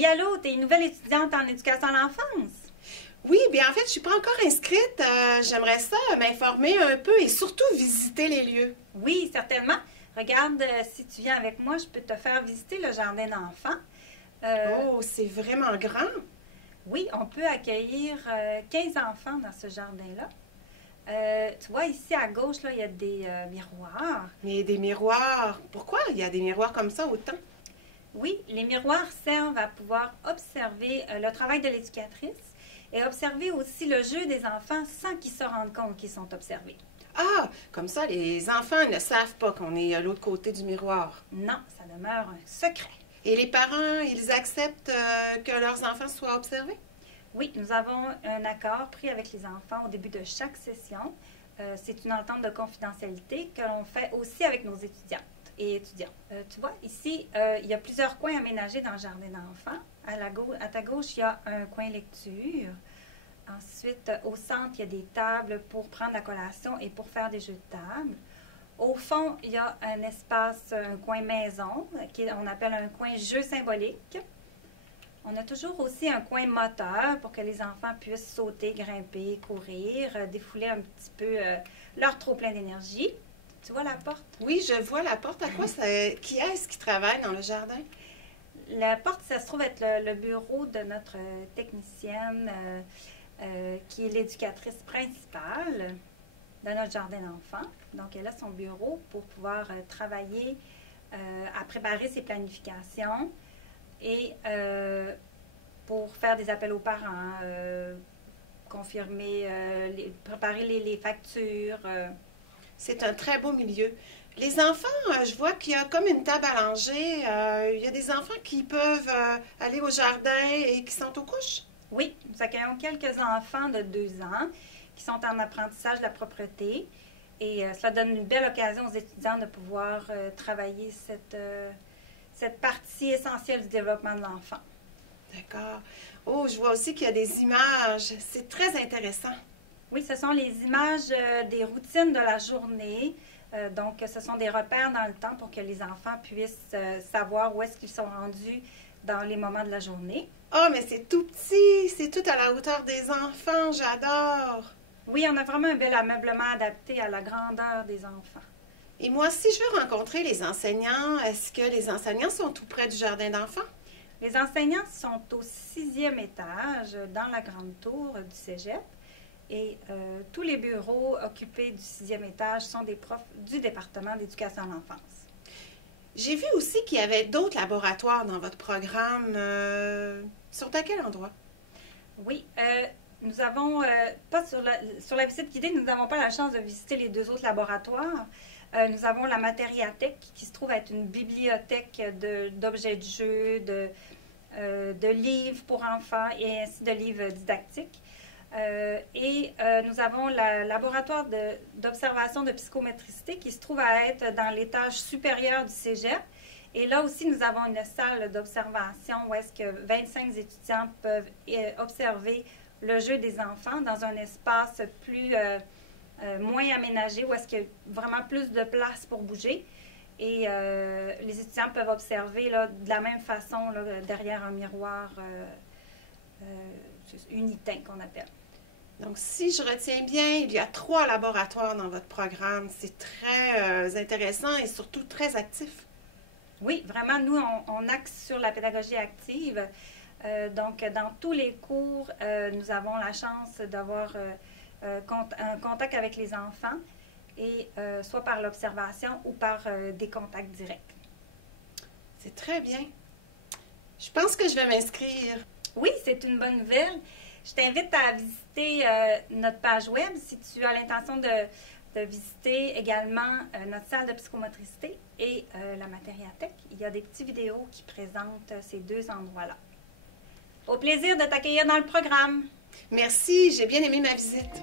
Oui, allô, t'es une nouvelle étudiante en éducation à l'enfance? Oui, bien en fait, je suis pas encore inscrite. J'aimerais ça m'informer un peu et surtout visiter les lieux. Oui, certainement. Regarde, si tu viens avec moi, je peux te faire visiter le jardin d'enfants. Oh, c'est vraiment grand. Oui, on peut accueillir 15 enfants dans ce jardin-là. Tu vois, ici à gauche, là, il y a des miroirs. Mais des miroirs. Pourquoi il y a des miroirs comme ça autant? Oui, les miroirs servent à pouvoir observer le travail de l'éducatrice et observer aussi le jeu des enfants sans qu'ils se rendent compte qu'ils sont observés. Ah, comme ça, les enfants ne savent pas qu'on est à l'autre côté du miroir. Non, ça demeure un secret. Et les parents, ils acceptent que leurs enfants soient observés? Oui, nous avons un accord pris avec les enfants au début de chaque session. C'est une entente de confidentialité que l'on fait aussi avec nos étudiantes et étudiants. Tu vois, ici, il y a plusieurs coins aménagés dans le jardin d'enfants. À ta gauche, il y a un coin lecture. Ensuite, au centre, il y a des tables pour prendre la collation et pour faire des jeux de table. Au fond, il y a un espace, un coin maison, qu'on appelle un coin jeu symbolique. On a toujours aussi un coin moteur pour que les enfants puissent sauter, grimper, courir, défouler un petit peu leur trop-plein d'énergie. Tu vois la porte? Oui, je vois la porte. À quoi ça... Qui est-ce qui travaille dans le jardin? La porte, ça se trouve être le bureau de notre technicienne qui est l'éducatrice principale de notre jardin d'enfants. Donc, elle a son bureau pour pouvoir travailler à préparer ses planifications et pour faire des appels aux parents, confirmer, préparer les factures. C'est un très beau milieu. Les enfants, je vois qu'il y a comme une table à langer. Il y a des enfants qui peuvent aller au jardin et qui sont aux couches. Oui, nous accueillons quelques enfants de 2 ans qui sont en apprentissage de la propreté. Et cela donne une belle occasion aux étudiants de pouvoir travailler cette partie essentielle du développement de l'enfant. D'accord. Oh, je vois aussi qu'il y a des images. C'est très intéressant. Oui, ce sont les images des routines de la journée. Donc, ce sont des repères dans le temps pour que les enfants puissent savoir où est-ce qu'ils sont rendus dans les moments de la journée. Oh, mais c'est tout petit. C'est tout à la hauteur des enfants. J'adore. Oui, on a vraiment un bel ameublement adapté à la grandeur des enfants. Et moi, si je veux rencontrer les enseignants, est-ce que les enseignants sont tout près du jardin d'enfants? Les enseignants sont au 6e étage dans la grande tour du cégep. Et tous les bureaux occupés du 6e étage sont des profs du département d'éducation à l'enfance. J'ai vu aussi qu'il y avait d'autres laboratoires dans votre programme. Sur quel endroit? Oui, nous avons, pas sur la visite guidée, nous n'avons pas la chance de visiter les 2 autres laboratoires. Nous avons la matériathèque qui se trouve être une bibliothèque d'objets de jeu, de livres pour enfants et ainsi de livres didactiques. Nous avons le laboratoire d'observation de psychométricité qui se trouve à être dans l'étage supérieur du cégep. Et là aussi, nous avons une salle d'observation où est-ce que 25 étudiants peuvent observer le jeu des enfants dans un espace moins aménagé, où est-ce qu'il y a vraiment plus de place pour bouger. Et les étudiants peuvent observer là, de la même façon là, derrière un miroir unitain qu'on appelle. Donc, si je retiens bien, il y a 3 laboratoires dans votre programme. C'est très intéressant et surtout très actif. Oui, vraiment, nous, on axe sur la pédagogie active. Donc, dans tous les cours, nous avons la chance d'avoir un contact avec les enfants, et soit par l'observation ou par des contacts directs. C'est très bien. Je pense que je vais m'inscrire. Oui, c'est une bonne nouvelle. Je t'invite à visiter notre page web si tu as l'intention de visiter également notre salle de psychomotricité et la matériathèque. Il y a des petites vidéos qui présentent ces 2 endroits-là. Au plaisir de t'accueillir dans le programme. Merci, j'ai bien aimé ma visite.